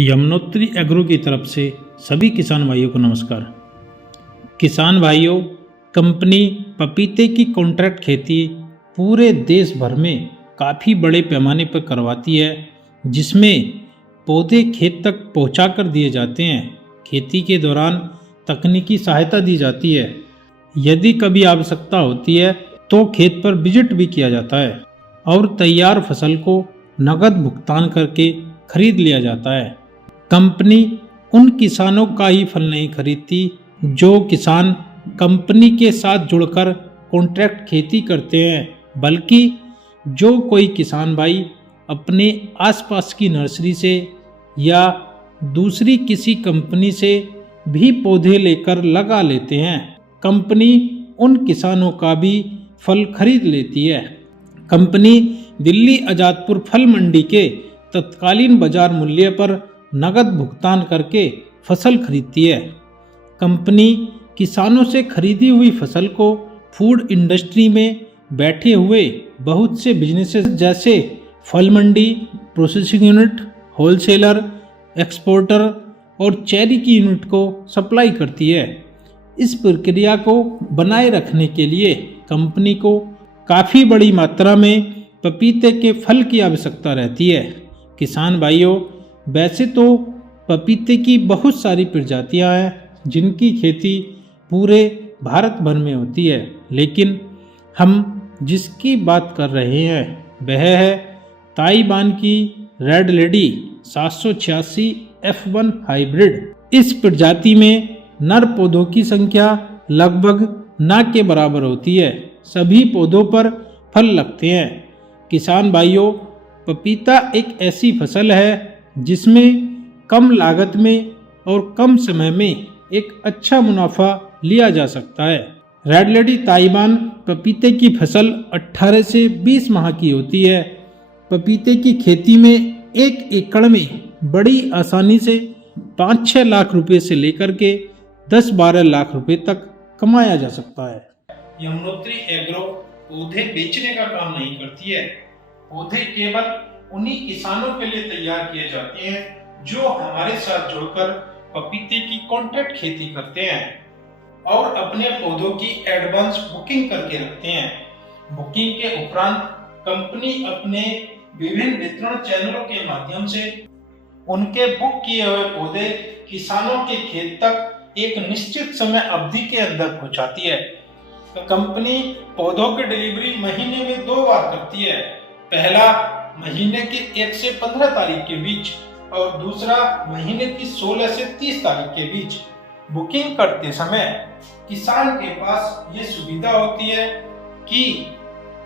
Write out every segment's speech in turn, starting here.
Yamunotri agro की तरफ से सभी किसान भाइयों को नमस्कार। किसान भाइयों, कंपनी पपीते की कॉन्ट्रैक्ट खेती पूरे देश भर में काफ़ी बड़े पैमाने पर करवाती है, जिसमें पौधे खेत तक पहुंचा कर दिए जाते हैं। खेती के दौरान तकनीकी सहायता दी जाती है। यदि कभी आवश्यकता होती है तो खेत पर विजिट भी किया जाता है और तैयार फसल को नकद भुगतान करके खरीद लिया जाता है। कंपनी उन किसानों का ही फल नहीं खरीदती जो किसान कंपनी के साथ जुड़कर कॉन्ट्रैक्ट खेती करते हैं, बल्कि जो कोई किसान भाई अपने आसपास की नर्सरी से या दूसरी किसी कंपनी से भी पौधे लेकर लगा लेते हैं। कंपनी उन किसानों का भी फल खरीद लेती है। कंपनी दिल्ली आज़ादपुर फल मंडी के तत्कालीन बाजार मूल्य पर नकद भुगतान करके फसल खरीदती है। कंपनी किसानों से खरीदी हुई फसल को फूड इंडस्ट्री में बैठे हुए बहुत से बिजनेसेस जैसे फल मंडी, प्रोसेसिंग यूनिट, होलसेलर, एक्सपोर्टर और चेरी की यूनिट को सप्लाई करती है। इस प्रक्रिया को बनाए रखने के लिए कंपनी को काफ़ी बड़ी मात्रा में पपीते के फल की आवश्यकता रहती है। किसान भाइयों, वैसे तो पपीते की बहुत सारी प्रजातियां हैं जिनकी खेती पूरे भारत भर में होती है, लेकिन हम जिसकी बात कर रहे हैं वह है ताइवान की रेड लेडी 786 F1 हाइब्रिड। इस प्रजाति में नर पौधों की संख्या लगभग न के बराबर होती है। सभी पौधों पर फल लगते हैं। किसान भाइयों, पपीता एक ऐसी फसल है जिसमें कम लागत में और कम समय में एक अच्छा मुनाफा लिया जा सकता है। रेड लेडी ताइवान पपीते की फसल 18 से 20 माह की होती है। पपीते की खेती में एक एकड़ में बड़ी आसानी से 5-6 लाख रुपए से लेकर के 10-12 लाख रुपए तक कमाया जा सकता है। यमुनोत्री एग्रो पौधे बेचने का काम नहीं करती है। पौधे केवल उन्हीं किसानों के लिए तैयार किए जाते हैं जो हमारे साथ जुड़कर पपीते की कॉन्ट्रैक्ट खेती करते हैं और अपने पौधों की एडवांस बुकिंग करके रखते हैं। बुकिंग के उपरांत कंपनी अपने विभिन्न वितरण चैनलों के माध्यम से उनके बुक किए हुए पौधे किसानों के खेत तक एक निश्चित समय अवधि के अंदर पहुंचाती है। कंपनी पौधों की डिलीवरी महीने में 2 बार करती है। पहला महीने की 1 से 15 तारीख के बीच और दूसरा महीने की 16 से 30 तारीख के बीच। बुकिंग करते समय किसान के पास ये सुविधा होती है कि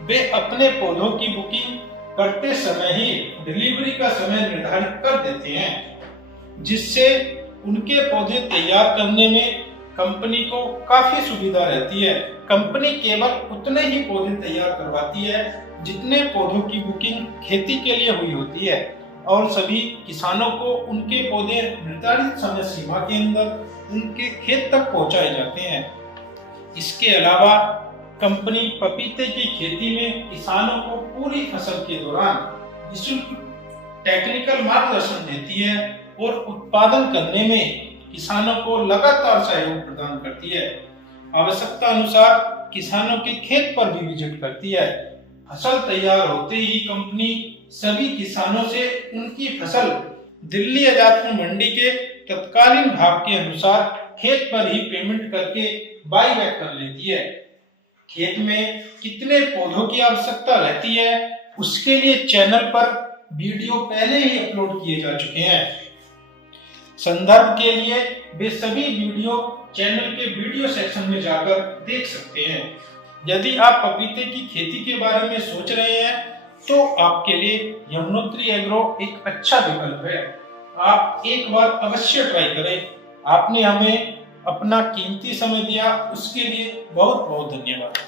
वे अपने पौधों की बुकिंग करते समय ही डिलीवरी का समय निर्धारित कर देते हैं, जिससे उनके पौधे तैयार करने में कंपनी को काफी सुविधा रहती है। कंपनी केवल उतने ही पौधे तैयार करवाती है जितने पौधों की बुकिंग खेती के लिए हुई होती है और सभी किसानों को उनके पौधे निर्धारित समय सीमा के अंदर उनके खेत तक पहुंचाए जाते हैं। इसके अलावा कंपनी पपीते की खेती में किसानों को पूरी फसल के दौरान निःशुल्क टेक्निकल मार्गदर्शन देती है और उत्पादन करने में किसानों को लगातार सहयोग प्रदान करती है। आवश्यकता अनुसार किसानों के खेत पर भी विजिट करती है। फसल तैयार होते ही कंपनी सभी किसानों से उनकी फसल दिल्ली आज़ादपुर मंडी के तत्कालीन भाव के अनुसार खेत पर ही पेमेंट करके बाई बैक कर लेती है। खेत में कितने पौधों की आवश्यकता रहती है उसके लिए चैनल पर वीडियो पहले ही अपलोड किए जा चुके हैं। संदर्भ के लिए वे सभी वीडियो चैनल के वीडियो सेक्शन में जाकर देख सकते हैं। यदि आप पपीते की खेती के बारे में सोच रहे हैं तो आपके लिए यमुनोत्री एग्रो एक अच्छा विकल्प है। आप एक बार अवश्य ट्राई करें। आपने हमें अपना कीमती समय दिया, उसके लिए बहुत बहुत धन्यवाद।